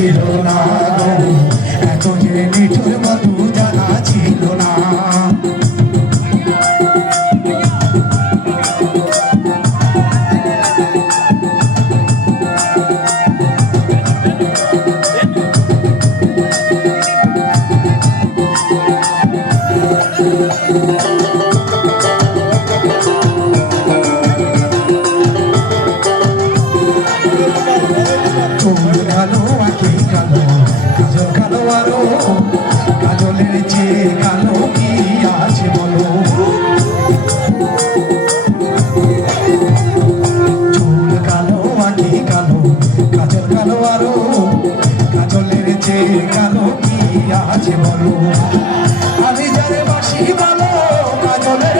ছিল না গো, এত যে নিঠুর মধু জানা ছিল না। চুল কালো আঁখি কালো কাজল কালো আরো, কাজলের চেয়ে কালো কি আছে বলো। চুল কালো আঁখি কালো কাজল কালো আরো, কাজলের চেয়ে কালো কি আছে বলো। আমি যারে বাসি ভালো কাজলের